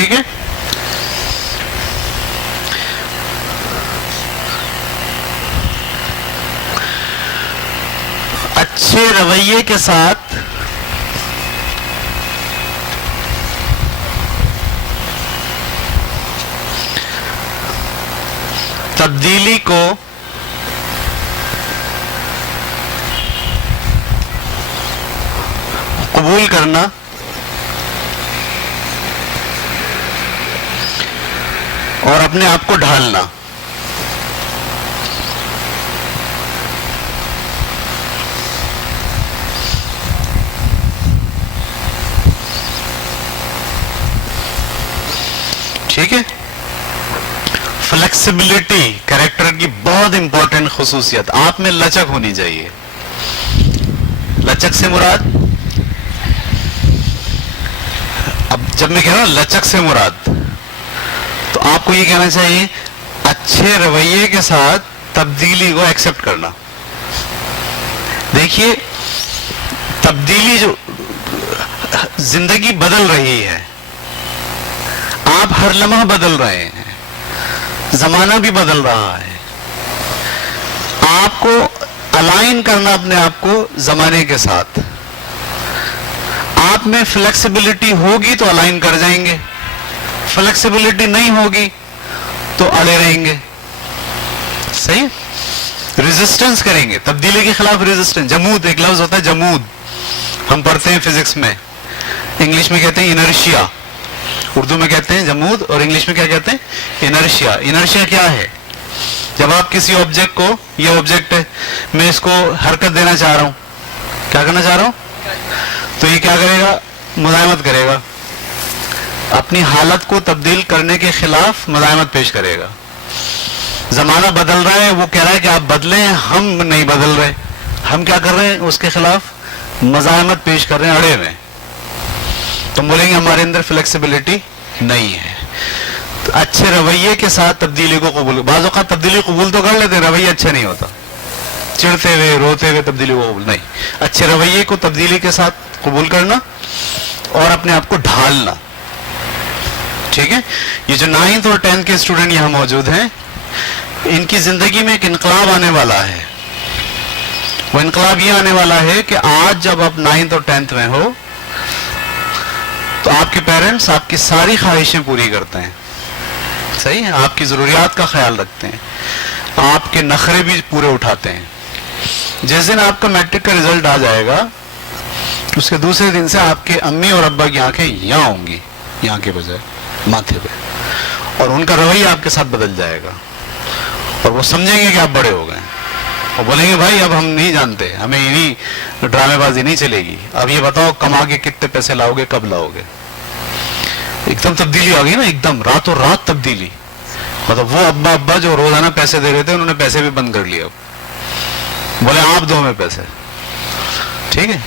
ٹھیک ہے. اچھے رویے کے ساتھ تبدیلی کو قبول کرنا اور اپنے آپ کو ڈھالنا. ٹھیک ہے. فلیکسیبلٹی کریکٹر کی بہت امپورٹنٹ خصوصیت. آپ میں لچک ہونی چاہیے. لچک سے مراد، اب جب میں کہہ رہا ہوں لچک سے مراد، تو آپ کو یہ کہنا چاہیے اچھے رویے کے ساتھ تبدیلی کو ایکسپٹ کرنا. دیکھیے تبدیلی جو زندگی بدل رہی ہے، آپ ہر لمحہ بدل رہے ہیں، زمانہ بھی بدل رہا ہے. آپ کو الائن کرنا اپنے آپ کو زمانے کے ساتھ. آپ میں فلیکسیبلٹی ہوگی تو الائن کر جائیں گے، فلیکسیبلٹی نہیں ہوگی تو اڑے رہیں گے. صحیح. ریزسٹنس کریں گے، تبدیلی کے خلاف ریزسٹنس. جمود ایک لفظ ہوتا ہے، جمود ہم پڑھتے ہیں فزکس میں، انگلش میں کہتے ہیں انرشیا. اردو میں کہتے ہیں جمود اور انگلش میں کیا کہتے ہیں؟ انرشیا. انرشیا کیا ہے؟ جب آپ کسی آبجیکٹ کو، یہ آبجیکٹ ہے، میں اس کو حرکت دینا چاہ رہا ہوں، کیا کرنا چاہ رہا ہوں، تو یہ کیا کرے گا؟ مزاحمت کرے گا. اپنی حالت کو تبدیل کرنے کے خلاف مزاحمت پیش کرے گا. زمانہ بدل رہا ہے، وہ کہہ رہا ہے کہ آپ بدلیں، ہم نہیں بدل رہے. ہم کیا کر رہے ہیں؟ اس کے خلاف مزاحمت پیش کر رہے ہیں، اڑے ہوئے. تو بولیں گے ہمارے اندر فلیکسیبلٹی نہیں ہے. تو اچھے رویے کے ساتھ تبدیلی کو قبول. بعض اوقات تبدیلی قبول تو کر لیتے ہیں، رویہ اچھا نہیں ہوتا، چڑھتے ہوئے روتے ہوئے تبدیلی کو قبول نہیں. اچھے رویے کو تبدیلی کے ساتھ قبول کرنا اور اپنے آپ کو ڈھالنا. ٹھیک ہے. یہ جو 9th اور 10th کے اسٹوڈنٹ یہاں موجود ہیں، ان کی زندگی میں ایک انقلاب آنے والا ہے. وہ انقلاب یہ آنے والا ہے کہ آج جب آپ 9th اور 10th میں ہو تو آپ کے پیرنٹس آپ کی ساری خواہشیں پوری کرتے ہیں. صحیح ہے. آپ کی ضروریات کا خیال رکھتے ہیں، آپ کے نخرے بھی پورے اٹھاتے ہیں. جس دن آپ کا میٹرک کا رزلٹ آ جائے گا، اس کے دوسرے دن سے آپ کے امی اور ابا کی آنکھیں یہاں ہوں گی، یہاں کے بجائے ماتھے پہ، اور ان کا رویہ آپ کے ساتھ بدل جائے گا. اور وہ سمجھیں گے کہ آپ بڑے ہو گئے، اور بولیں گے بھائی اب ہم نہیں جانتے، ہمیں یہی ڈرامے بازی نہیں چلے گی. اب یہ بتاؤ کما کے کتنے پیسے لاؤ گے، کب لاؤ گے. ایک دم تبدیلی آ گئی نا، ایک دم راتوں رات تبدیلی. مطلب وہ ابا جو روزانہ پیسے دے رہے تھے، انہوں نے پیسے بھی بند کر لیے. اب بولے آپ دو ہمیں پیسے. ٹھیک ہے.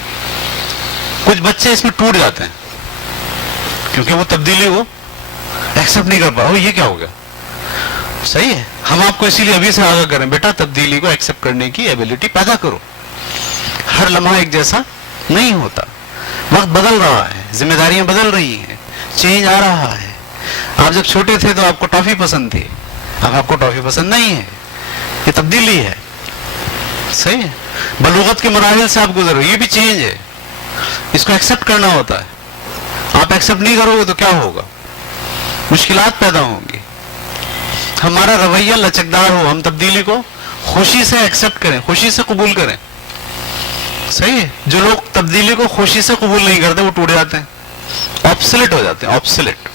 کچھ بچے اس میں ٹوٹ جاتے ہیں کیونکہ وہ تبدیلی وہ ایکسپٹ نہیں کر پا. یہ کیا ہو گیا؟ صحیح ہے. ہم آپ کو اسی لیے ابھی سے آگاہ کریں، بیٹا تبدیلی کو ایکسپٹ کرنے کی ایبلٹی پیدا کرو. ہر لمحہ ایک جیسا نہیں ہوتا، وقت بدل رہا ہے، ذمہ داریاں بدل رہی ہیں، چینج آ رہا ہے. آپ جب چھوٹے تھے تو آپ کو ٹافی پسند تھی، اب آپ کو ٹافی پسند نہیں ہے. یہ تبدیلی ہے. صحیح ہے. بلوغت کے مراحل سے آپ گزر رہے، یہ بھی چینج ہے، اس کو ایکسپٹ کرنا ہوتا ہے. آپ ایکسپٹ نہیں کرو گے تو کیا ہوگا؟ مشکلات پیدا ہوں گی. ہمارا رویہ لچکدار ہو، ہم تبدیلی کو خوشی سے ایکسپٹ کریں، خوشی سے قبول کریں. صحیح ہے. جو لوگ تبدیلی کو خوشی سے قبول نہیں کرتے وہ ٹوٹ جاتے ہیں، آبسلیٹ ہو جاتے ہیں، آبسلیٹ.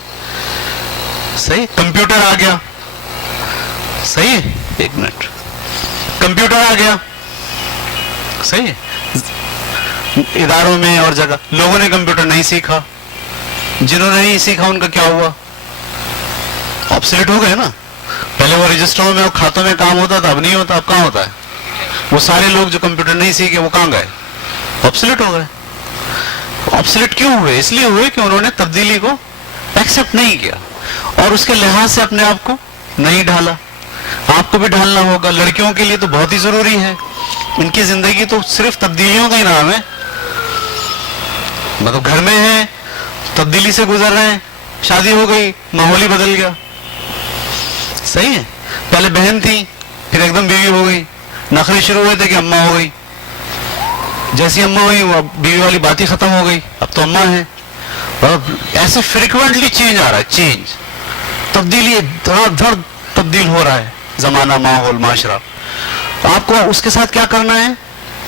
صحیح. کمپیوٹر آ گیا. صحیح ہے. ایک منٹ. کمپیوٹر آ گیا. صحیح ہے. اداروں میں اور جگہ لوگوں نے کمپیوٹر نہیں سیکھا، جنہوں نے نہیں سیکھا ان کا کیا ہوا؟ آبسلیٹ ہو گئے نا. پہلے وہ رجسٹروں میں اور کھاتوں میں کام ہوتا تھا، اب نہیں ہوتا. اب کہاں ہوتا ہے؟ وہ سارے لوگ جو کمپیوٹر نہیں سیکھے وہ کہاں گئے؟ آبسلیٹ ہو گئے. آبسلیٹ کیوں ہوئے؟ اس لیے ہوئے کہ انہوں نے تبدیلی کو ایکسپٹ نہیں کیا اور اس کے لحاظ سے اپنے آپ کو نہیں ڈھالا. آپ کو بھی ڈھالنا ہوگا. لڑکیوں کے لیے تو بہت ہی ضروری ہے. ان کی زندگی تو صرف تبدیلیوں کا ہی نام ہے. مطلب گھر میں ہیں، تبدیلی سے گزر رہے ہیں، شادی ہو گئی, ماحول ہی بدل گیا. صحیح ہے, پہلے بہن تھی, پھر ایک دم بیوی ہو گئی, نخرے شروع ہوئے تھے کہ اماں ہو گئی, جیسی اماں ہوئی وہ بیوی والی بات ہی ختم ہو گئی, اب تو اماں ہے. ایسے فریکوینٹلی چینج آ رہا ہے, چینج, تبدیلی دھڑ تبدیل ہو رہا ہے زمانہ, ماحول, معاشرہ. آپ کو اس کے ساتھ کیا کرنا ہے؟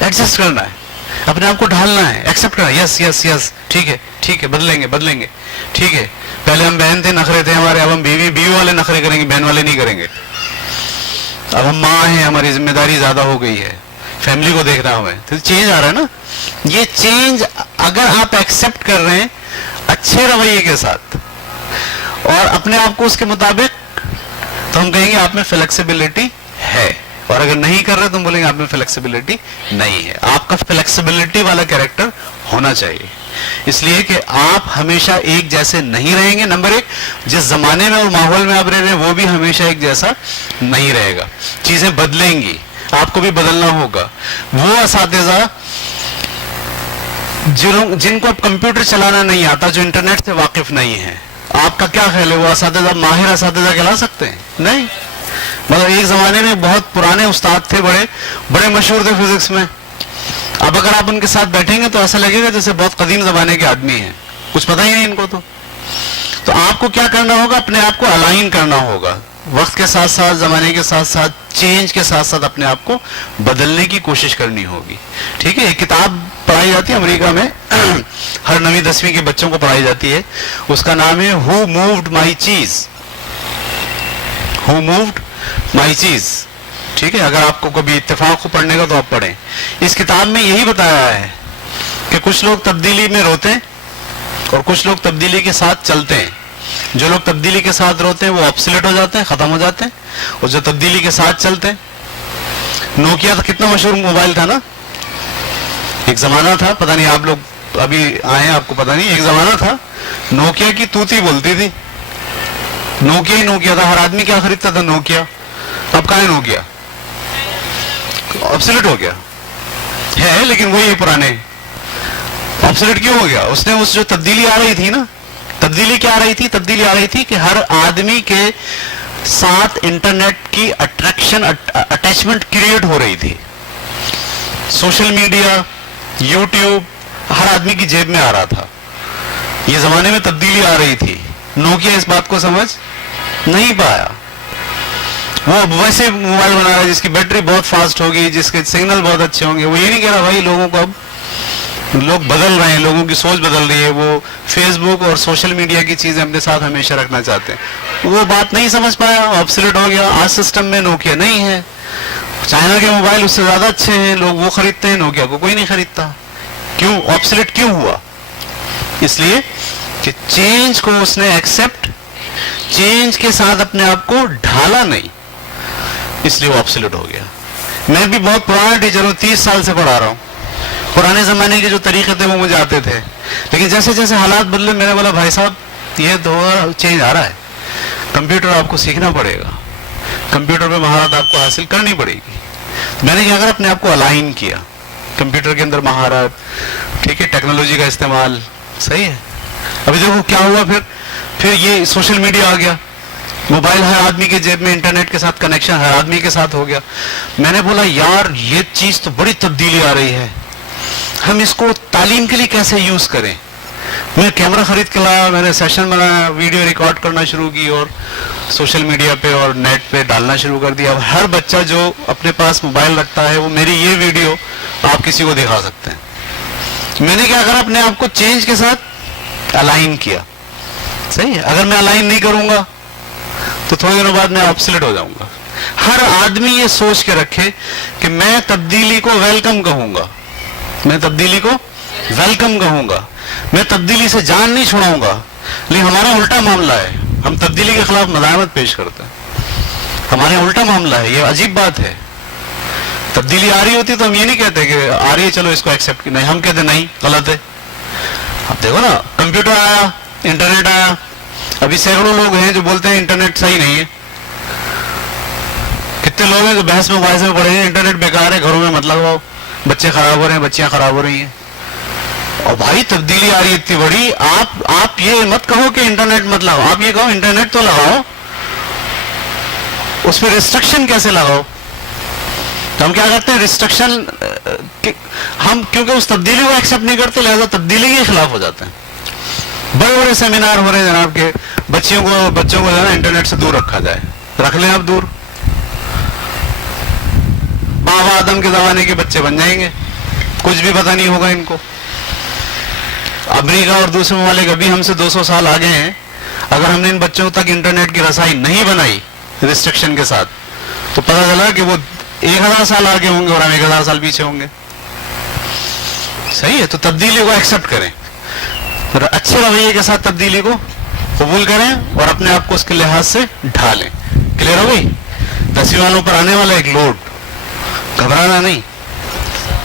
ایڈجسٹ کرنا ہے, اپنے آپ کو ڈھالنا ہے, ایکسپٹ کرنا. یس یس یس, ٹھیک ہے ٹھیک ہے, بدلیں گے ٹھیک ہے. پہلے ہم بہن تھے, نخرے تھے ہمارے, اب ہم بیوی والے نخرے کریں گے, بہن والے نہیں کریں گے. اب ہم ماں ہیں, ہماری ذمہ داری زیادہ ہو گئی ہے, فیملی کو دیکھنا ہمیں. تو چینج آ رہا ہے نا. یہ چینج اگر آپ ایکسپٹ کر رہے ہیں اچھے رویے کے ساتھ اور اپنے آپ کو اس کے مطابق, تو ہم کہیں گے آپ میں فلیکسیبلٹی ہے. اور اگر نہیں کر رہے تو ہم بولیں گے آپ میں فلیکسیبلٹی نہیں ہے. آپ کا فلیکسیبلٹی والا کیریکٹر ہونا چاہیے, اس لیے کہ آپ ہمیشہ ایک جیسے نہیں رہیں گے. نمبر ایک, جس زمانے میں اور ماحول میں آپ رہ رہے ہیں وہ بھی ہمیشہ ایک جیسا نہیں رہے گا, چیزیں بدلیں گی, آپ کو بھی بدلنا ہوگا. وہ اساتذہ جن کو اب کمپیوٹر چلانا نہیں آتا, جو انٹرنیٹ سے واقف نہیں ہے, آپ کا کیا خیال ہے وہ اساتذہ ماہر اساتذہ کہلا سکتے ہیں؟ نہیں. مگر ایک زمانے میں بہت پرانے استاد تھے, بڑے مشہور تھے فزکس میں. اب اگر آپ ان کے ساتھ بیٹھیں گے تو ایسا لگے گا جیسے بہت قدیم زمانے کے آدمی ہیں, کچھ پتہ ہی نہیں ان کو. تو آپ کو کیا کرنا ہوگا؟ اپنے آپ کو الائن کرنا ہوگا, وقت کے ساتھ ساتھ, زمانے کے ساتھ ساتھ, چینج کے ساتھ ساتھ اپنے آپ کو بدلنے کی کوشش کرنی ہوگی. ٹھیک ہے. ایک کتاب پڑھائی جاتی ہے امریکہ میں, ہر 9ویں 10ویں کے بچوں کو پڑھائی جاتی ہے, اس کا نام ہے ہو مووڈ مائی چیز. ہو مووڈ مائی چیز. ٹھیک ہے, اگر آپ کو کبھی اتفاق کو پڑھنے کا تو آپ پڑھیں. اس کتاب میں یہی بتایا ہے کہ کچھ لوگ تبدیلی میں روتے ہیں اور کچھ لوگ تبدیلی کے ساتھ چلتے ہیں. جو لوگ تبدیلی کے ساتھ روتے ہیں وہ آبسلیٹ ہو جاتے ہیں, ختم ہو جاتے ہیں, اور جو تبدیلی کے ساتھ چلتے ہیں. نوکیا تو کتنا مشہور موبائل تھا نا, ایک زمانہ تھا, پتہ نہیں آپ لوگ ابھی آئے ہیں آپ کو پتہ نہیں, ایک زمانہ تھا نوکیا کی توتی بولتی تھی, نوکیا ہی نوکیا تھا, ہر آدمی کیا خریدتا تھا؟ نوکیا. اب کہاں ہے نوکیا؟ آبسلیٹ ہو گیا ہے, لیکن وہی پرانے. آبسلیٹ کیوں ہو گیا؟ اس نے جو تبدیلی آ رہی تھی نا, تبدیلی کیا آ رہی تھی؟ تبدیلی آ رہی تھی کہ ہر آدمی کے ساتھ انٹرنیٹ کی اٹریکشن, اٹیچمنٹ کریٹ ہو رہی تھی. سوشل میڈیا, یوٹیوب ہر آدمی کی جیب میں آ رہا تھا. یہ زمانے میں تبدیلی آ رہی تھی. نوکیا اس بات کو سمجھ نہیں پایا. وہ ویسے موبائل بنا رہا ہے جس کی بیٹری بہت فاسٹ ہوگی, جس کے سگنل بہت اچھے ہوں گے. وہ یہ نہیں کہہ رہا بھائی لوگوں کو, اب لوگ بدل رہے ہیں, لوگوں کی سوچ بدل رہی ہے, وہ فیس بک اور سوشل میڈیا کی چیزیں اپنے ساتھ ہمیشہ رکھنا چاہتے ہیں. وہ بات نہیں سمجھ پایا, آبسلیٹ ہو گیا. آج سسٹم میں نوکیا نہیں ہے, چائنا کے موبائل اس سے زیادہ اچھے ہیں, لوگ وہ خریدتے ہیں, نوکیا کو کوئی نہیں خریدتا. کیوں آبسلیٹ کیوں ہوا؟ اس لیے کہ چینج کو اس نے ایکسپٹ, چینج کے ساتھ اپنے آپ کو ڈھالا نہیں, اس لیے وہ آبسلیٹ ہو گیا. میں بھی بہت پرانا ٹیچر ہوں, 30 سال سے پڑھا رہا ہوں. پرانے زمانے کے جو طریقے تھے وہ مجھے آتے تھے, لیکن جیسے جیسے حالات بدلے میں نے بولا بھائی صاحب یہ دور چینج آ رہا ہے, کمپیوٹر آپ کو سیکھنا پڑے گا, کمپیوٹر پہ مہارت آپ کو حاصل کرنی پڑے گی. میں نے کیا کرا, اپنے آپ کو الائن کیا کمپیوٹر کے اندر مہارت. ٹھیک ہے, ٹیکنالوجی کا استعمال. صحیح ہے. ابھی دیکھو کیا ہوا, پھر یہ سوشل میڈیا آ گیا, موبائل ہر آدمی کے جیب میں, انٹرنیٹ کے ساتھ کنیکشن ہر آدمی کے ساتھ ہو گیا. میں نے بولا یار یہ چیز تو بڑی تبدیلی آ رہی ہے, ہم اس کو تعلیم کے لیے کیسے یوز کریں. میں کیمرہ خرید کے لایا, میں نے سیشن بنایا, ویڈیو ریکارڈ کرنا شروع کی اور سوشل میڈیا پہ اور نیٹ پہ ڈالنا شروع کر دیا. اب ہر بچہ جو اپنے پاس موبائل رکھتا ہے وہ میری یہ ویڈیو آپ کسی کو دکھا سکتے ہیں. میں نے کیا کرا, اپنے آپ کو چینج کے ساتھ الائن کیا. صحیح ہے. اگر میں الائن نہیں کروں گا تو تھوڑے دنوں بعد میں آبسلیٹ ہو جاؤں گا. ہر آدمی یہ سوچ کے رکھے کہ میں تبدیلی کو ویلکم کہوں گا, میں تبدیلی کو ویلکم کہوں گا, میں تبدیلی سے جان نہیں چھڑاؤں گا. لیکن ہمارا الٹا معاملہ ہے, ہم تبدیلی کے خلاف مداحمت پیش کرتے ہیں. ہمارے الٹا معاملہ ہے, یہ عجیب بات ہے. تبدیلی آ رہی ہوتی تو ہم یہ نہیں کہتے کہ آ رہی ہے چلو اس کو ایکسیپٹ نہیں, ہم کہتے نہیں غلط ہے. اب دیکھو نا, کمپیوٹر آیا, انٹرنیٹ آیا, ابھی سینکڑوں لوگ ہیں جو بولتے ہیں انٹرنیٹ صحیح نہیں ہے. کتنے لوگ ہیں جو بحث مباحثے میں پڑے ہیں انٹرنیٹ بیکار ہے, گھروں میں مت لگواؤ, بچے خراب ہو رہے ہیں, بچیاں خراب ہو رہی ہیں. اور بھائی تبدیلی آ رہی ہے اتنی بڑی, آپ یہ مت کہو کہ انٹرنیٹ مت لگاؤ, آپ یہ کہو انٹرنیٹ تو لگاؤ, اس پہ ریسٹرکشن کیسے لگاؤ. تو ہم کیا کرتے ہیں ریسٹرکشن, ہم کیونکہ اس تبدیلی کو ایکسپٹ نہیں کرتے لہذا تبدیلی کے خلاف ہو جاتے ہیں. بڑے بڑے سیمینار ہو رہے ہیں جناب کے بچوں کو جو ہے نا انٹرنیٹ سے دور رکھا جائے. رکھ لیں آپ دور, بابا آدم کے زمانے کے بچے بن جائیں گے, کچھ بھی پتہ نہیں ہوگا ان کو. امریکہ اور دوسرے ممالک ابھی ہم سے 200 سال آگے ہیں, اگر ہم نے ان بچوں تک انٹرنیٹ کی رسائی نہیں بنائی ریسٹرکشن کے ساتھ تو پتہ چلا کہ وہ 1000 سال آگے ہوں گے اور ہم 1000 سال پیچھے ہوں گے. صحیح ہے, تو تبدیلی کو ایکسپٹ کریں, اچھے رویے کے ساتھ تبدیلی کو قبول کریں اور اپنے آپ کو اس کے لحاظ سے ڈھالیں. کلیئر ہو گئی؟ 10ویں والوں پر آنے والا ایک لوڈ, گھبرانا نہیں.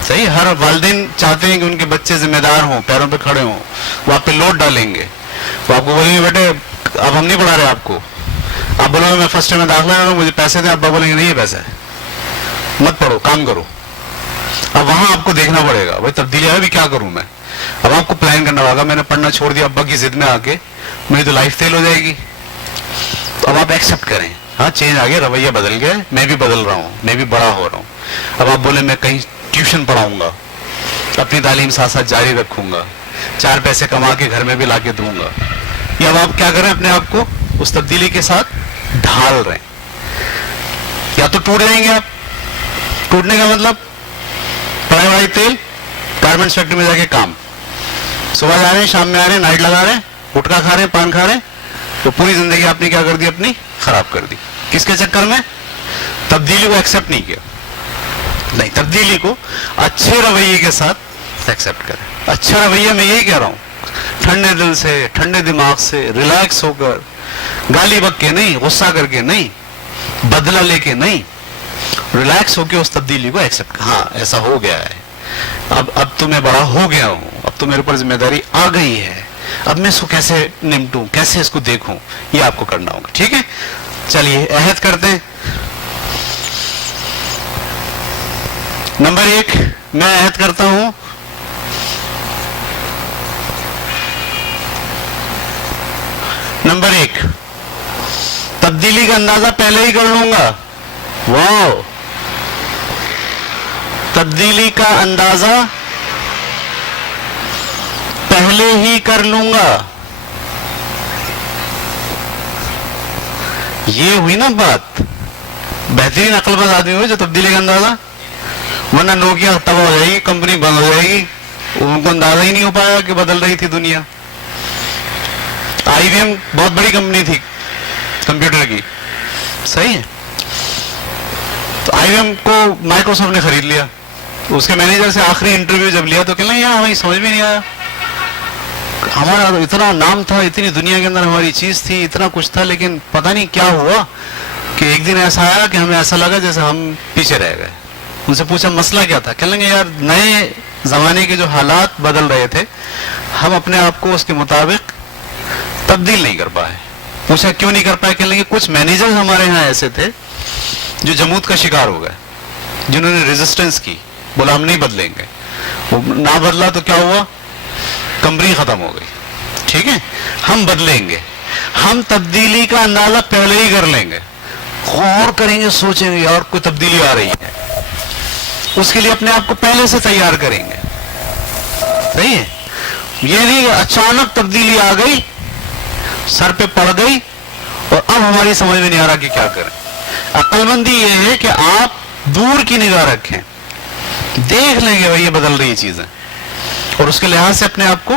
صحیح, ہر والدین چاہتے ہیں کہ ان کے بچے ذمہ دار ہوں, پیروں پہ کھڑے ہوں, وہ آپ پہ لوڈ ڈالیں گے. وہ آپ کو بولیں گے بیٹے اب ہم نہیں پڑھا رہے آپ کو, آپ بولو گے میں فرسٹ ایئر میں داخلہ لے رہا ہوں, مجھے پیسے دیں, ابا بولیں گے نہیں یہ پیسہ ہے, مت پڑھو کام کرو. اب وہاں آپ کو دیکھنا پڑے گا بھائی تبدیلی ہے بھی کیا کروں میں. اب آپ کو پلان کرنا ہوگا, میں نے پڑھنا چھوڑ دیا ابا کی ضد میں آ کے, میری تو لائف فیل ہو جائے گی. تو اب آپ ایکسپٹ کریں, ہاں چینج آ گیا, رویہ بدل گیا, میں بھی بدل رہا ہوں, میں بھی بڑا ہو رہا ہوں. اب آپ بولے میں کہیں ٹیوشن پڑھاؤں گا, اپنی تعلیم ساتھ ساتھ جاری رکھوں گا, 4 پیسے کما کے گھر میں بھی لا کے دوں گا. یا اب آپ کیا کریں, اپنے آپ کو اس تبدیلی کے ساتھ ڈھال رہے ہیں. یا تو ٹوٹ جائیں گے آپ, ٹوٹنے کا مطلب پڑھائی وڑائی تیل, گارمنٹس فیکٹری میں جا کے کام, صبح جا رہے ہیں شام میں آ رہے ہیں, نائٹ لگا رہے ہیں, گٹکا کھا رہے ہیں, پان کھا رہے ہیں, تو پوری زندگی آپ نے کیا کر دی, اپنی خراب کر دی. کس کے چکر میں؟ تبدیلی کو ایکسپٹ نہیں کیا. نہیں, تبدیلی کو اچھے رویے کے ساتھ ایکسپٹ کریں. اچھا رویہ میں یہی کہہ رہا ہوں, ٹھنڈے دل سے, ٹھنڈے دماغ سے, ریلیکس ہو کر, گالی بک کے نہیں, غصہ کر کے نہیں, بدلہ لے کے نہیں, ریلیکس ہو کے اس تبدیلی کو ایکسپٹ. ہاں ایسا ہو گیا ہے, اب تو میں بڑا ہو گیا ہوں, اب تو میرے اوپر ذمہ داری آ گئی ہے, اب میں اس کو کیسے نمٹوں, کیسے اس کو دیکھوں, یہ آپ کو کرنا ہوگا. ٹھیک ہے, چلیے عہد کرتے ہیں. نمبر 1 میں عہد کرتا ہوں نمبر 1 تبدیلی کا اندازہ پہلے ہی کر لوں گا. واو, تبدیلی کا اندازہ پہلے ہی کر لوں گا. یہ ہوئی نا بات, بہترین عقل مند آدمی ہوئے جو تبدیلی کا اندازہ, ورنہ نوکیا تباہ ہو جائے گی, کمپنی بند ہو جائے گی, ان کو اندازہ ہی نہیں ہو پایا کہ بدل رہی تھی دنیا. IBM بہت بڑی کمپنی تھی کمپیوٹر کی, صحیح ہے, تو IBM کو مائکروسافٹ نے خرید لیا. اس کے مینیجر سے آخری انٹرویو جب لیا تو کہنا یار ہمیں سمجھ میں نہیں آیا, ہمارا اتنا نام تھا, اتنی دنیا کے اندر ہماری چیز تھی, اتنا کچھ تھا, لیکن پتہ نہیں کیا ہوا کہ ایک دن ایسا آیا کہ ہمیں ایسا لگا جیسے ہم پیچھے رہ گئے. ان سے پوچھا مسئلہ کیا تھا, کہنے لگے یار نئے زمانے کے جو حالات بدل رہے تھے, ہم اپنے آپ کو اس کے مطابق تبدیل نہیں کر پائے. پوچھا کیوں نہیں کر پائے, کہنے لگے کچھ مینیجر ہمارے ہاں ایسے تھے جو جمود کا شکار ہو گئے, جنہوں نے ریزسٹنس کی, بولا ہم نہیں بدلیں گے. وہ نہ بدلا تو کیا ہوا, کمپنی ختم ہو گئی. ٹھیک ہے, ہم بدلیں گے, ہم تبدیلی کا اندازہ پہلے ہی کر لیں گے, غور کریں گے, سوچیں گے اور کوئی تبدیلی آ رہی ہے, اس کے لیے اپنے آپ کو پہلے سے تیار کریں گے. صحیح ہے, یہ نہیں اچانک تبدیلی آ گئی, سر پہ پڑ گئی اور اب ہماری سمجھ میں نہیں آ رہا کہ کیا کریں. عقل مندی یہ ہے کہ آپ دور کی نگاہ رکھیں, دیکھ لیں گے بھائی یہ بدل رہی چیزیں, اور اس کے لحاظ سے اپنے آپ کو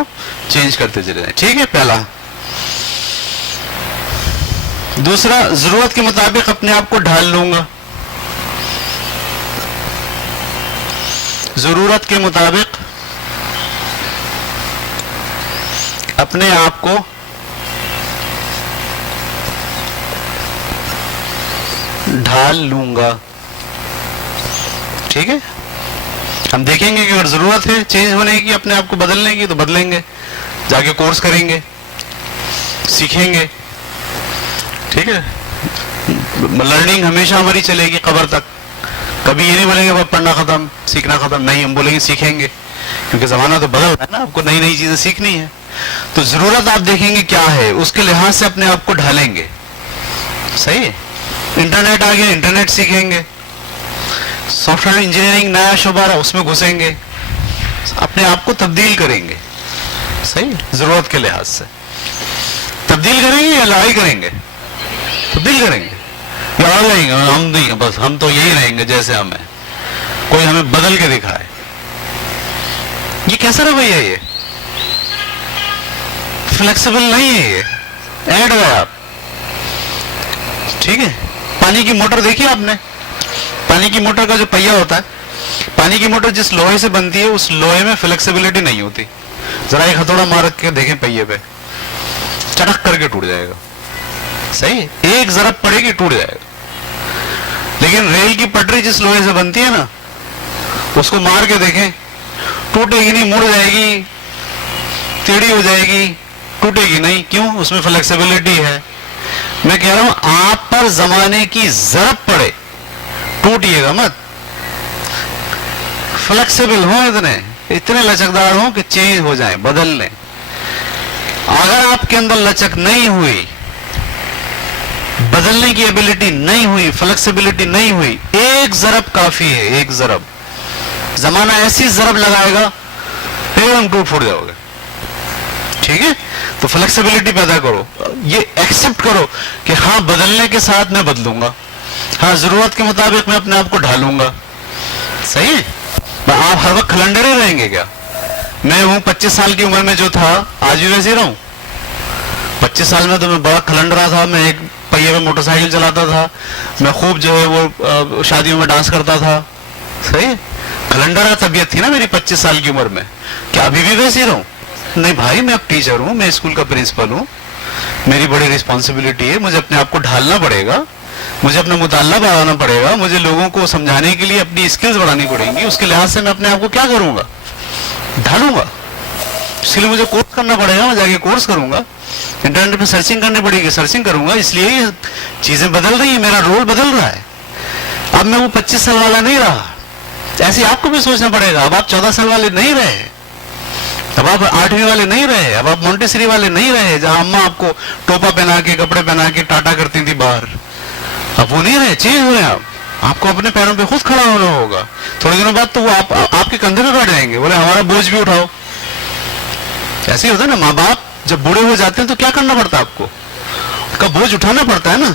چینج کرتے چلے جائیں. ٹھیک ہے, پہلا. دوسرا, ضرورت کے مطابق اپنے آپ کو ڈھال لوں گا. ضرورت کے مطابق اپنے آپ کو ڈھال لوں گا. ٹھیک ہے, ہم دیکھیں گے کہ اگر ضرورت ہے چینج ہونے کی, اپنے آپ کو بدلنے کی, تو بدلیں گے, جا کے کورس کریں گے, سیکھیں گے. ٹھیک ہے, لرننگ ہمیشہ ہماری چلے گی قبر تک. کبھی یہ نہیں بولیں گے پڑھنا ختم, سیکھنا ختم, نہیں, ہم بولیں گے سیکھیں گے. کیونکہ زمانہ تو بدل رہا ہے نا, آپ کو نئی نئی چیزیں سیکھنی ہے. تو ضرورت آپ دیکھیں گے کیا ہے, اس کے لحاظ سے اپنے آپ کو ڈھالیں گے. صحیح ہے. انٹرنیٹ آ گیا, انٹرنیٹ سیکھیں گے. سافٹ ویئر انجینئرنگ نیا شعبہ رہا, اس میں گھسیں گے, اپنے آپ کو تبدیل کریں گے. صحیح ہے. ضرورت کے لحاظ سے تبدیل کریں گے یا لڑائی کریں گے؟ تبدیل کریں گے. لڑا لیں گے ہم نہیں, بس ہم تو یہی رہیں گے جیسے ہم ہیں, کوئی ہمیں بدل کے دکھائے. یہ کیسا رویہ ہے؟ یہ فلیکسیبل نہیں ہے, یہ ایڈ گئے آپ. ٹھیک ہے. پانی کی موٹر دیکھی آپ نے؟ پانی کی موٹر کا جو پہیا ہوتا ہے, پانی کی موٹر جس لوہے سے بنتی ہے اس لوہے میں فلیکسیبلٹی نہیں ہوتی. ذرا ایک ہتھوڑا مار رکھ کے دیکھیں پہیے پہ, چٹک کر کے ٹوٹ جائے گا. صحیح ہے. ایک ضرب پڑے گی ٹوٹ جائے گا. لیکن ریل کی پٹری جس لوہے سے بنتی ہے نا, اس کو مار کے دیکھیں, ٹوٹے گی نہیں, مڑ جائے گی, ٹیڑھی ہو جائے گی, ٹوٹے گی نہیں. کیوں؟ اس میں فلیکسیبلٹی ہے. میں کہہ رہا ہوں آپ پر زمانے کی ضرب پڑے, ٹوٹیے گا مت. فلیکسیبل ہوں, اتنے لچکدار ہوں کہ چینج ہو جائیں, بدل لیں. اگر آپ کے اندر لچک نہیں ہوئی, بدلنے کی ایبلٹی نہیں ہوئی, فلیکسیبلٹی نہیں ہوئی, ایک ضرب کافی ہے. ایک ضرب, زمانہ ایسی ضرب لگائے گا پھر ہم ٹوٹ پھوٹ جاؤ گے. ٹھیک ہے. تو فلیکسیبلٹی پیدا کرو, یہ ایکسپٹ کرو کہ ہاں بدلنے کے ساتھ میں بدلوں گا, ہاں ضرورت کے مطابق میں اپنے آپ کو ڈھالوں گا. صحیح ہے. آپ ہر وقت کھلنڈر ہی رہیں گے کیا؟ میں ہوں 25 سال کی عمر میں جو تھا آج بھی ویسے ہی رہوں. 25 سال میں تو میں بڑا کھلنڈرا تھا, میں ایک پہیے میں موٹر سائیکل چلاتا تھا, میں خوب جو ہے وہ شادیوں میں ڈانس کرتا تھا. صحیح. کھلنڈرا طبیعت تھی نا میری 25 سال کی عمر میں. کیا ابھی بھی ویسے ہی رہوں؟ نہیں بھائی, میں اب ٹیچر ہوں, میں اسکول کا پرنسپل ہوں, میری بڑی رسپانسبلٹی ہے, مجھے اپنے آپ کو ڈھالنا پڑے گا, مجھے اپنا مطالعہ بڑھانا پڑے گا, مجھے لوگوں کو سمجھانے کے لیے اپنی اسکلز بڑھانی پڑیں گی. اس کے لحاظ سے میں اپنے آپ کو کیا کروں گا؟ ڈھالوں گا. اس لیے مجھے کورس کرنا پڑے گا, میں جا کے کورس کروں گا. انٹرنیٹ پہ سرچنگ کرنی پڑے گی, سرچنگ کروں گا. اس لیے چیزیں بدل رہی ہیں, میرا رول بدل رہا ہے. اب میں وہ 25 سال والا نہیں رہا. ایسے آپ کو بھی سوچنا پڑے گا. اب آپ 14 سال والے نہیں رہے, اب آپ 8ویں والے نہیں رہے, اب آپ مونٹیسری والے نہیں رہے جہاں اماں آپ کو ٹوپا پہنا کے, کپڑے پہنا کے ٹاٹا کرتی تھی باہر. اب وہ نہیں رہے, چینج ہوئے. آپ کو اپنے پیروں پہ خود کھڑا ہونا ہوگا. تھوڑے دنوں بعد تو وہ آپ کے کندھے پہ بیٹھ جائیں گے, بولے ہمارا بوجھ بھی اٹھاؤ. ایسے ہی ہوتا ہے نا, ماں باپ جب بوڑھے ہو جاتے ہیں تو کیا کرنا پڑتا ہے آپ کو؟ کا بوجھ اٹھانا پڑتا ہے نا.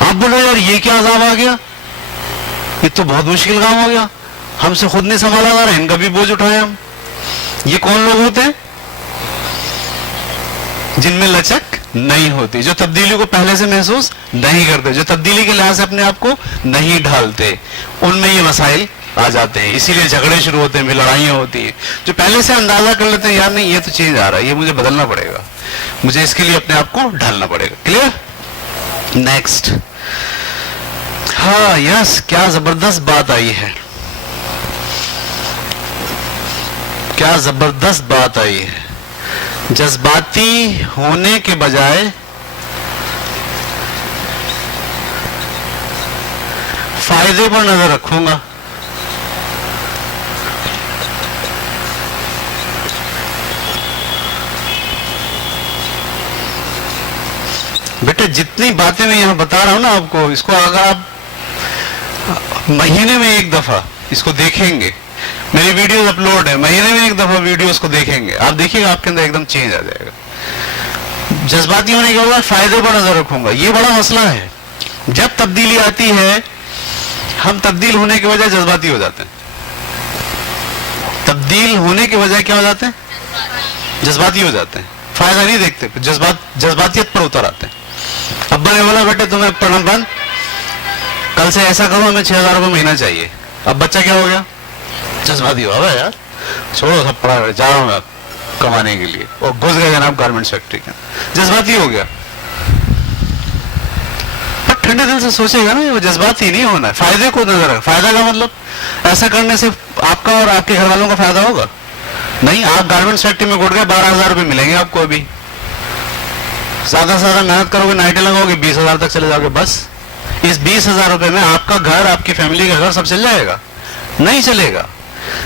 آپ بولے یار یہ کیا عذاب آ گیا, یہ تو بہت مشکل کام ہو گیا, ہم سے خود نہیں سنبھالا جا رہا, ان کا بھی بوجھ اٹھائے ہم. یہ کون لوگ ہوتے ہیں؟ جن میں لچک نہیں ہوتی, جو تبدیلی کو پہلے سے محسوس نہیں کرتے, جو تبدیلی کے لحاظ سے اپنے آپ کو نہیں ڈھالتے. ان میں یہ مسائل آ جاتے ہیں, اسی لیے جھگڑے شروع ہوتے ہیں, لڑائیاں ہوتی ہیں. جو پہلے سے اندازہ کر لیتے ہیں یار نہیں یہ تو چیز آ رہا ہے, یہ مجھے بدلنا پڑے گا, مجھے اس کے لیے اپنے آپ کو ڈھالنا پڑے گا. کلیئر؟ نیکسٹ. ہاں یس, کیا زبردست بات آئی ہے, کیا زبردست بات آئی ہے. جذباتی ہونے کے بجائے فائدے پر نظر رکھوں گا. بیٹے جتنی باتیں میں یہاں بتا رہا ہوں نا آپ کو, اس کو اگر آپ مہینے میں ایک دفعہ اس کو دیکھیں گے, میری ویڈیوز اپلوڈ ہے, مہینے میں ایک دفعہ ویڈیوز کو دیکھیں گے, آپ دیکھیے گا آپ کے اندر ایک دم چینج آ جائے گا. جذباتی ہونے کے بعد فائدے پر نظر رکھوں گا. یہ بڑا مسئلہ ہے. جب تبدیلی آتی ہے ہم تبدیل ہونے کے وجہ جذباتی ہو جاتے ہیں. تبدیل ہونے کے وجہ کیا ہو جاتے ہیں؟ جذباتی ہو جاتے ہیں. فائدہ نہیں دیکھتے, جذباتیت پر اتر آتے ہیں. ابا نے بولا بیٹے تمہیں پڑھنا بند, کل سے ایسا کرو, ہمیں 6,000 روپے مہینہ چاہیے. اب بچہ کیا ہو گیا؟ جذباتی ہوا یار, چھوڑو سب پڑھا, جا رہا ہوں میں کمانے کے لیے, اور گھس گئے جناب گارمنٹ فیکٹری کا, جذباتی ہو گیا. پر ٹھنڈے دل سے سوچے گا نا, وہ جذباتی نہیں ہونا ہے. فائدے کو نظر رکھ. فائدہ کا مطلب ایسا کرنے سے آپ کا اور آپ کے گھر والوں کا فائدہ ہوگا نہیں. آپ گارمنٹ فیکٹری میں گھٹ گئے, 12,000 روپے ملیں گے آپ کو. ابھی زیادہ سے زیادہ محنت کرو گے, نائٹیں لگاؤ گے, 20,000 تک چلے جاؤ گے. بس اس 20,000 روپے میں آپ کا گھر, آپ کی فیملی کا گھر سب چل جائے گا؟ نہیں چلے گا.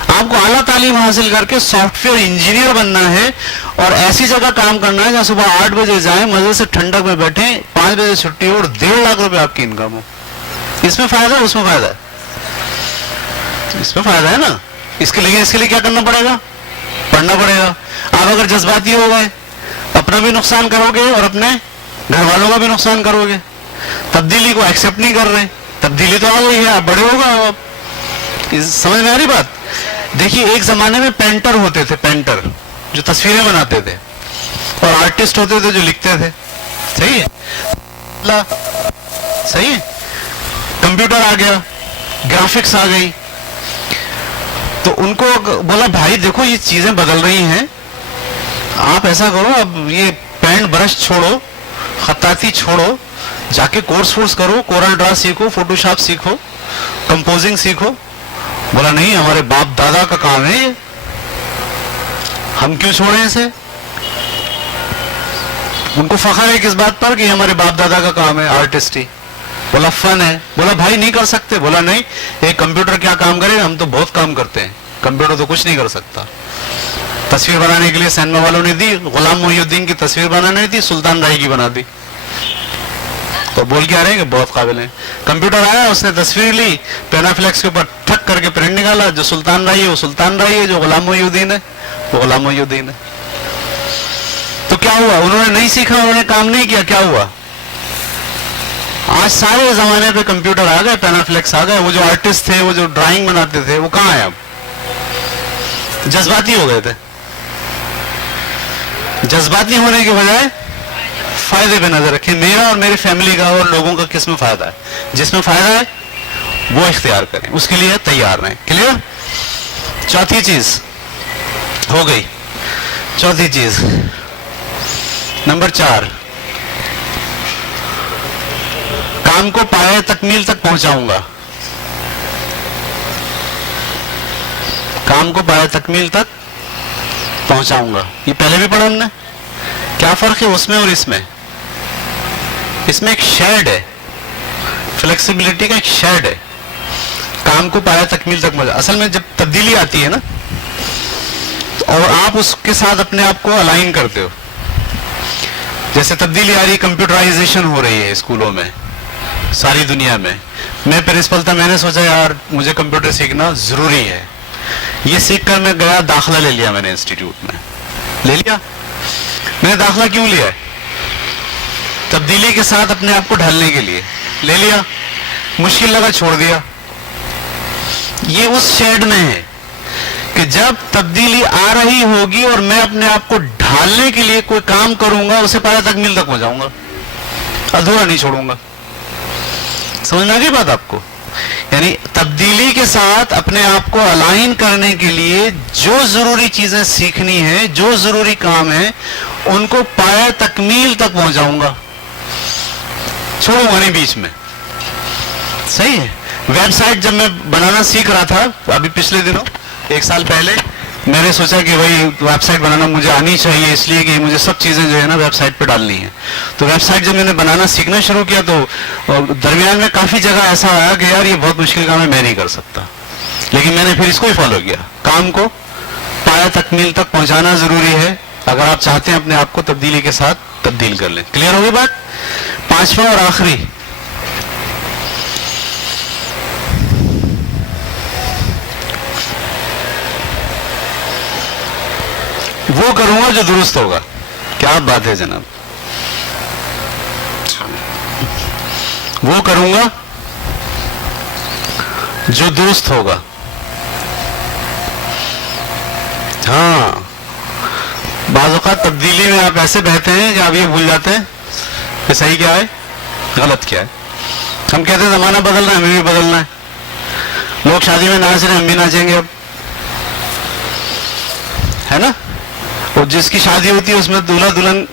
آپ کو اعلیٰ تعلیم حاصل کر کے سافٹ ویئر انجینئر بننا ہے اور ایسی جگہ کام کرنا ہے جہاں صبح 8 بجے جائیں, مزے سے ٹھنڈک میں بیٹھیں, 5 بجے چھٹی ہو اور 1.5 لاکھ روپے آپ کی انکم ہو. اس میں فائدہ ہے, اس میں فائدہ ہے, اس میں فائدہ ہے نا. اس کے لیے کیا کرنا پڑے گا؟ پڑھنا پڑے گا. آپ اگر جذباتی ہو گئے, اپنا بھی نقصان کرو گے اور اپنے گھر والوں کا بھی نقصان کرو گے. تبدیلی کو ایکسپٹ نہیں کر رہے. تبدیلی تو آ گئی ہے, آپ بڑے ہو گئے. آپ سمجھ میں آ رہی بات؟ دیکھیے ایک زمانے میں پینٹر ہوتے تھے, پینٹر جو تصویریں بناتے تھے, اور آرٹسٹ ہوتے تھے جو لکھتے تھے. صحیح ہے, صحیح ہے. کمپیوٹر آ گیا, گرافکس آ گئی, تو ان کو بولا بھائی دیکھو یہ چیزیں بدل رہی ہیں, آپ ایسا کرو اب یہ پینٹ برش چھوڑو, خطاطی چھوڑو, جا کے کورس کرو, کورل ڈرا سیکھو, فوٹو شاپ سیکھو, کمپوزنگ سیکھو. بولا نہیں ہمارے باپ دادا کا کام ہے یہ, ہم کیوں چھوڑیں اسے. ان کو فخر ہے کس بات پر کہ ہمارے باپ دادا کا کام ہے آرٹسٹ ہی. بولا فن ہے. بولا بھائی نہیں کر سکتے. بولا نہیں, ایک کمپیوٹر کیا کام کرے, ہم تو بہت کام کرتے ہیں, کمپیوٹر تو کچھ نہیں کر سکتا. تصویر بنانے کے لیے سینما والوں نے دی, غلام محی الدین کی تصویر بنانے تھی, سلطان رائی کی بنا دی. تو بول کے آ رہے ہیں کہ بہت قابل ہیں. کمپیوٹر آیا, اس نے تصویر لی, پینافلیکس کے اوپر ٹھک کر کے پرنٹ نکالا, جو سلطان رائی ہے وہ سلطان رائی ہے, جو غلام محی الدین ہے وہ غلام محی الدین ہے. تو کیا ہوا؟ انہوں نے نہیں سیکھا, انہوں نے کام نہیں کیا, کیا ہوا؟ آج سارے زمانے پہ کمپیوٹر آ گئے, پینافلیکس آ گئے. وہ جو آرٹسٹ تھے, وہ جو ڈرائنگ بناتے تھے, وہ کہاں ہیں اب؟ جذباتی ہو گئے تھے. جذباتی ہونے کے بجائے فائدے پہ نظر رکھیں. میرا اور میری فیملی کا اور لوگوں کا کس میں فائدہ ہے؟ جس میں فائدہ ہے وہ اختیار کریں, اس کے لیے تیار رہیں. کلیئر؟ چوتھی چیز ہو گئی. چوتھی چیز نمبر 4, کام کو پائے تکمیل تک پہنچاؤں گا. کام کو پائے تکمیل تک پہنچاؤں گا. یہ پہلے بھی پڑھا ہم نے. کیا فرق ہے اس میں اور اس میں؟ اس میں ایک شیڈ ہے, فلیکسیبلٹی کا ایک شیڈ ہے. کام کو پایا تکمیل تک پہنچا. اصل میں جب تبدیلی آتی ہے نا, اور آپ اس کے ساتھ اپنے آپ کو الائن کرتے ہو, جیسے تبدیلی آ رہی, کمپیوٹرائزیشن ہو رہی ہے اسکولوں میں ساری دنیا میں. میں پرنسپل تھا, میں نے سوچا یار مجھے کمپیوٹر سیکھنا ضروری ہے. یہ سیکھ کر میں گیا, داخلہ لے لیا میں نے انسٹیٹیوٹ میں. لے لیا. میں نے داخلہ کیوں لیا؟ تبدیلی کے ساتھ اپنے آپ کو ڈھالنے کے لیے لے لیا. مشکل لگا, چھوڑ دیا. یہ اس شیڈ میں ہے کہ جب تبدیلی آ رہی ہوگی اور میں اپنے آپ کو ڈھالنے کے لیے کوئی کام کروں گا, اسے پایا تکمیل تک پہنچاؤں گا, ادھورا نہیں چھوڑوں گا. سمجھ میں آ گئی بات آپ کو؟ یعنی تبدیلی کے ساتھ اپنے آپ کو الائن کرنے کے لیے جو ضروری چیزیں سیکھنی ہیں, جو ضروری کام ہیں, ان کو پایا تکمیل تک پہنچاؤں گا, چھوڑوں گا نہیں بیچ میں. صحیح ہے. ویب سائٹ جب میں بنانا سیکھ رہا تھا ابھی پچھلے دنوں, 1 سال پہلے, میں نے سوچا کہ بھائی ویب سائٹ بنانا مجھے آنی چاہیے, اس لیے کہ مجھے سب چیزیں جو ہے نا ویب سائٹ پہ ڈالنی ہے. تو ویب سائٹ جب میں نے بنانا سیکھنا شروع کیا تو درمیان میں کافی جگہ ایسا آیا کہ یار یہ بہت مشکل کام ہے, میں نہیں کر سکتا. لیکن میں نے پھر اس کو ہی فالو کیا. کام کو پایا تکمیل تک پہنچانا ضروری ہے اگر آپ چاہتے ہیں اپنے آپ کو تبدیلی کے ساتھ تبدیل کر لیں. کلیئر ہوگی بات؟ 5واں اور آخری, وہ کروں گا جو درست ہوگا. کیا بات ہے جناب, وہ کروں گا جو درست ہوگا. ہاں, بعض اوقات تبدیلی میں آپ ایسے بہتے ہیں کہ آپ یہ بھول جاتے ہیں کہ صحیح کیا ہے, غلط کیا ہے. ہم کہتے ہیں زمانہ بدل رہا ہے, ہمیں بھی بدلنا ہے. لوگ شادی میں ناچ رہے ہیں, ہم بھی ناچیں گے اب, ہے نا. اور جس کی شادی ہوتی ہے اس میں دولہا دلہن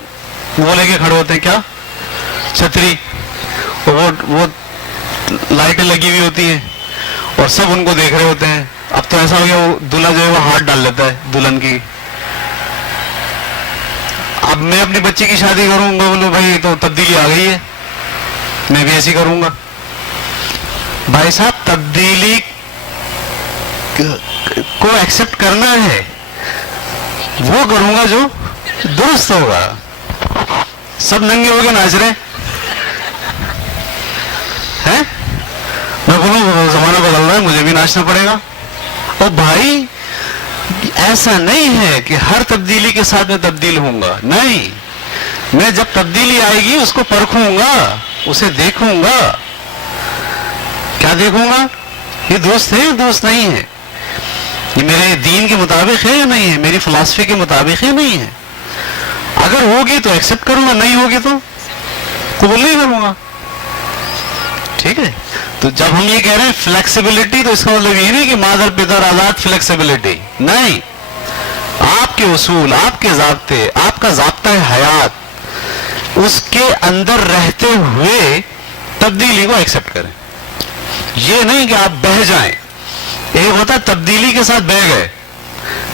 وہ لے کے کھڑے ہوتے ہیں, کیا چھتری, وہ لائٹیں لگی ہوئی ہوتی ہیں اور سب ان کو دیکھ رہے ہوتے ہیں. اب تو ایسا ہو گیا وہ دولہا جو ہے وہ ہاتھ ڈال لیتا ہے دلہن کی. اب میں اپنی بچی کی شادی کروں گا, بولو بھائی تو تبدیلی آ گئی ہے, میں بھی ایسی کروں گا. بھائی صاحب تبدیلی کو ایکسپٹ کرنا ہے وہ کروں گا جو درست ہوگا. سب ننگے ہو کے ناچ رہے ہیں, میں بولوں زمانہ بدل رہا ہے, مجھے بھی ناچنا پڑے گا. اور بھائی ایسا نہیں ہے کہ ہر تبدیلی کے ساتھ میں تبدیل ہوں گا, نہیں. میں جب تبدیلی آئے گی اس کو پرکھوں گا, اسے دیکھوں گا. کیا دیکھوں گا؟ یہ درست ہے یا درست نہیں ہے, یہ میرے دین کے مطابق ہے یا نہیں ہے, میری فلسفے کے مطابق ہے نہیں ہے. اگر ہوگی تو ایکسپٹ کروں گا, نہیں ہوگی تو قبول نہیں کروں گا. ٹھیک ہے. تو جب ہم یہ کہہ رہے ہیں فلیکسیبلٹی, تو اس کا مطلب یہ نہیں کہ مادر پتر آزاد فلیکسیبلٹی نہیں. آپ کے اصول, آپ کے ضابطے, آپ کا ضابطہ حیات, اس کے اندر رہتے ہوئے تبدیلی کو ایکسپٹ کریں. یہ نہیں کہ آپ بہہ جائیں. ایک ہوتا ہے تبدیلی کے ساتھ بہہ گئے,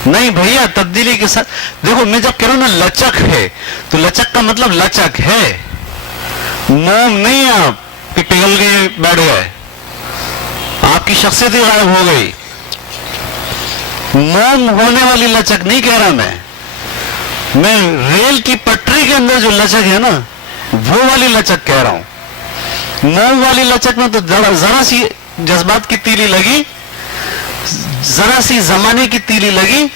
نہیں بھیا. تبدیلی کے ساتھ دیکھو, میں جب کہہ رہا ہوں نا لچک ہے, تو لچک کا مطلب لچک ہے, موم نہیں ہے آپ کہ پگھل کے بیٹھ گئے, آپ کی شخصیت ہی غائب ہو گئی. موم ہونے والی لچک نہیں کہہ رہا میں ریل کی پٹری کے اندر جو لچک ہے نا وہ والی لچک کہہ رہا ہوں. موم والی لچک میں تو ذرا سی جذبات کی تیلی لگی, ذرا سی زمانے کی تیلی لگی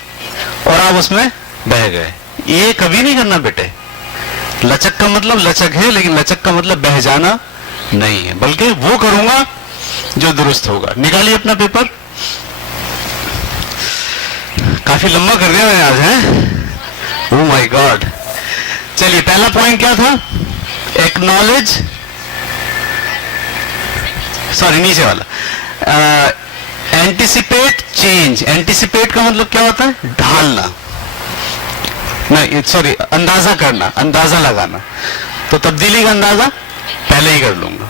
اور آپ اس میں بہہ گئے. یہ کبھی نہیں کرنا بیٹے. لچک کا مطلب لچک ہے, لیکن لچک کا مطلب بہہ جانا نہیں ہے, بلکہ وہ کروں گا جو درست ہوگا. نکالیے اپنا پیپر. کافی لمبا کر دیا میں نے آج, ہے او مائی گاڈ. چلیے پہلا پوائنٹ کیا تھا؟ ایکنالج, سوری نیچے والا, اینٹیسپیٹ چینج. اینٹیسپیٹ کا مطلب کیا ہوتا ہے؟ ڈھالنا, نہیں سوری اندازہ کرنا, اندازہ لگانا. تو تبدیلی کا اندازہ پہلے ہی کر لوں گا.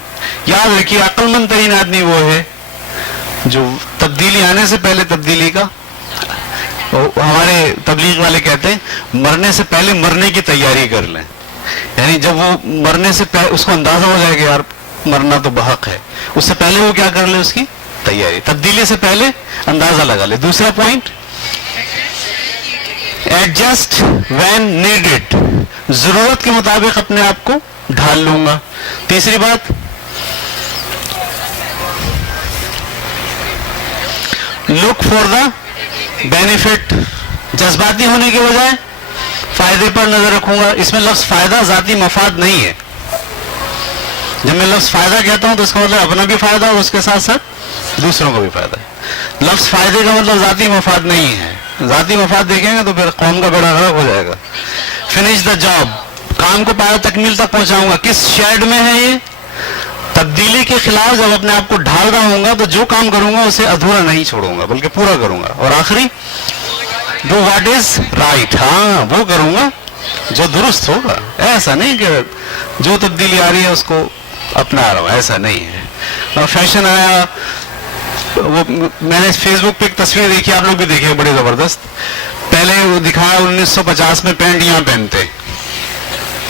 یاد رکھیے عقل مند ترین آدمی وہ ہے جو تبدیلی آنے سے پہلے تبدیلی کا, ہمارے تبلیغ والے کہتے ہیں مرنے سے پہلے مرنے کی تیاری کر لیں. یعنی جب وہ مرنے سے پہلے اس کو اندازہ ہو جائے کہ یار مرنا تو بحق ہے, اس سے پہلے وہ کیا کر لے, اس کی تیاری. تبدیلی سے پہلے اندازہ لگا لے. دوسرا پوائنٹ ایڈجسٹ وین نیڈڈ, ضرورت کے مطابق اپنے آپ کو ڈھال لوں گا. تیسری بات لک فار دا بینیفٹ, جذباتی ہونے کے بجائے فائدے پر نظر رکھوں گا. اس میں لفظ فائدہ ذاتی مفاد نہیں ہے. جب میں لفظ فائدہ کہتا ہوں تو اس کا مطلب اپنا بھی فائدہ اور اس کے ساتھ ساتھ دوسروں کو بھی فائدہ ہے. لفظ فائدے کا مطلب ذاتی مفاد نہیں ہے. ذاتی مفاد دیکھیں گے تو پھر قوم کا بڑا غرق ہو جائے گا. فنش دا جاب, کام کو پایہ تکمیل تک پہنچاؤں گا. کس شیڈ میں ہے یہ؟ تبدیلی کے خلاف جب اپنے آپ کو ڈھال رہا ہوں گا تو جو کام کروں گا اسے ادھورا نہیں چھوڑوں گا بلکہ پورا کروں گا. اور آخری ڈو واٹ از رائٹ, ہاں وہ کروں گا جو درست ہوگا. ایسا نہیں کہ جو تبدیلی آ رہی ہے اس کو اپنا رہا ہوں, ایسا نہیں ہے. اور فیشن آیا, وہ میں نے فیس بک پہ ایک تصویر دیکھی, آپ لوگ بھی دیکھے, بڑی زبردست. پہلے وہ دکھایا 1950 میں پینٹ یہاں پہنتے,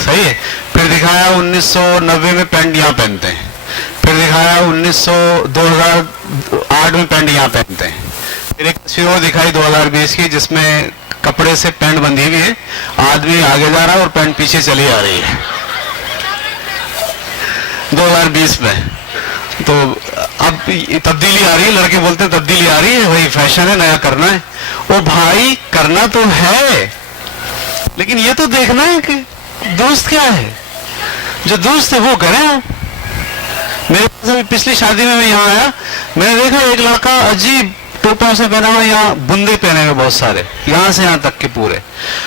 صحیح ہے. پھر دکھایا 1990 میں پینٹ یہاں پہنتے ہیں. پھر دکھایا 2008 میں پینٹ یہاں پہنتے ہیں. پھر ایک تصویر اور دکھائی 2020 کی جس میں کپڑے سے پینٹ بندھی ہوئی ہے, آدمی آگے جا رہا ہے اور پینٹ پیچھے چلی آ رہی ہے 2020 میں. تو اب تبدیلی آ رہی ہے, لڑکے بولتے ہیں تبدیلی آ رہی ہے, وہی فیشن ہے, نیا کرنا ہے. او بھائی کرنا تو ہے, لیکن یہ تو دیکھنا ہے کہ درست کیا ہے. جو درست ہے وہ کریں. میرے پاس پچھلی شادی میں یہاں آیا, میں نے دیکھا ایک لڑکا عجیب ٹوپوں سے پہنا ہوا, یہاں بندے پہنے ہوئے بہت سارے, یہاں سے یہاں تک کے پورے,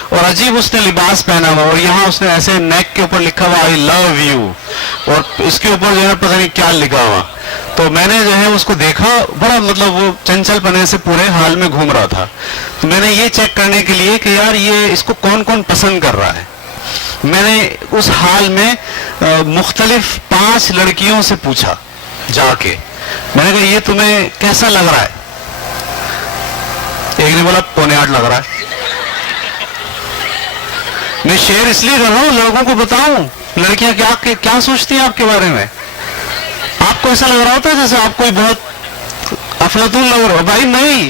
اور عجیب اس نے لباس پہنا ہوا, اور یہاں اس نے ایسے نیک کے اوپر لکھا ہوا آئی لو یو, اور اس کے اوپر جو ہے پتہ نہیں کیا لکھا ہوا. تو میں نے جو ہے اس کو دیکھا, بڑا مطلب وہ چنچل پنے سے پورے حال میں گھوم رہا تھا. تو میں نے یہ چیک کرنے کے لیے کہ یار یہ اس کو کون کون پسند کر رہا ہے, میں نے اس حال میں مختلف 5 لڑکیوں سے پوچھا جا کے. میں نے کہا یہ تمہیں کیسا لگ رہا ہے؟ ایک نے بولا 7.25 لگ رہا ہے. میں شیئر اس لیے کر رہا ہوں لڑکوں کو بتاؤں لڑکیاں کیا سوچتی ہیں آپ کے بارے میں. آپ کو ایسا لگ رہا ہوتا ہے جیسے آپ کوئی بہت افلاطون لگ رہا ہو. بھائی نہیں,